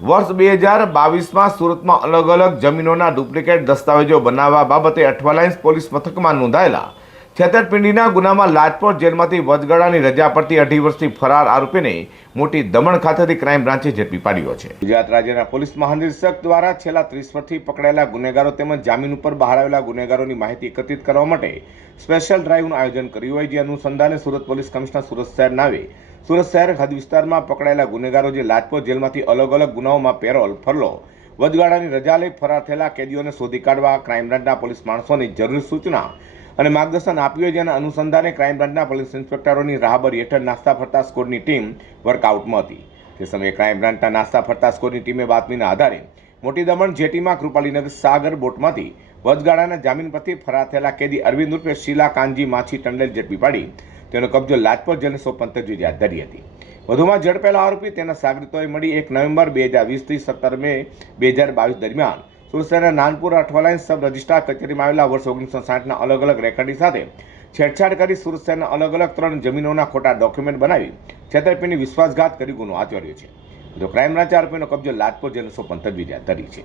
વર્ષ 2022માં સુરતમાં અલગ અલગ જમીનોના ડુપ્લિકેટ દસ્તાવેજો બનાવવા બાબતે અઠવાલાઇન્સ પોલીસ મથકમાં નોંધાયેલા છેતરપિંડીના ગુનામાં લાજપોર જેલમાંથી વચગાળાની રજા પરથી 2.5 વર્ષથી ફરાર આરોપીને મોટી દમણ ખાતેથી ક્રાઇમ બ્રાન્ચે ઝડપી પાડ્યો છે। ગુજરાત રાજ્યના પોલીસ મહાનિરીક્ષક દ્વારા છેલ્લા 30 વર્ષથી પકડાયેલા ગુનેગારો તેમજ જામીન ઉપર બહાર આવેલા ગુનેગારોની માહિતી એકત્રિત કરવા માટે સ્પેશિયલ ડ્રાઇવનું આયોજન કર્યું હોય, જે અનુસંધાને સુરત પોલીસ કમિશનર સુરત શહેર નાવે સુરત શહેર હદ વિસ્તારમાં પકડાયેલા ગુનેગારો જે લાજપોર જેલમાંથી અલગ અલગ ગુનાઓમાં પેરોલ, ફરલો, વચગાળાની રજા લઈ ફરાર થયેલા કેદીઓને શોધી કાઢવા ક્રાઇમ બ્રાન્ચના પોલીસ માણસોની જરૂરી સૂચના અને માર્ગદર્શન આપ્યું, જેના અનુસંધાને ક્રાઇમ બ્રાન્ચના પોલીસ ઇન્સ્પેક્ટરોની રાહબરી હેઠળ નાસ્તા ફરતા સ્કોડની ટીમ વર્કઆઉટમાં હતી। તે સમયે ક્રાઇમ બ્રાન્ચના નાસ્તા ફરતા સ્કોડની ટીમે બાતમીના આધારે મોટી દમણ જેટીમાં કૃપાલીનગર સાગર બોટમાંથી વચગાળાના જામીન પરથી ફરાર થયેલા કેદી અરવિંદ ઉર્ફે શીલા કાનજી માછી ટંડેલ ઝડપી પાડી તેનો કબજો લાજપોર જેલને સોંપવાની તજવીજ હાથ ધરી હતી। વધુમાં ઝડપેલા આરોપી તેના સાગરીતોએ મળી 1 નવેમ્બર 2020 થી 17 મે 2022 દરમિયાન સુરત શહેરના નાનપુર અઠવાલાઇન્સ સબ રજિસ્ટ્રાર કચેરીમાં આવેલા વર્ષ 1960ના અલગ અલગ રેકર્ડિંગ સાથે છેડછાડ કરી સુરત શહેરના અલગ અલગ 3 જમીનોના ખોટા ડોક્યુમેન્ટ બનાવી છેતરપિંડી વિશ્વાસઘાત કરી ગુનો આચર્યો છે। જો ક્રાઇમ બ્રાન્ચે આરોપીનો કબજો લાજપોર જેલને સોંપવાની તજવીજ હાથ ધરી છે।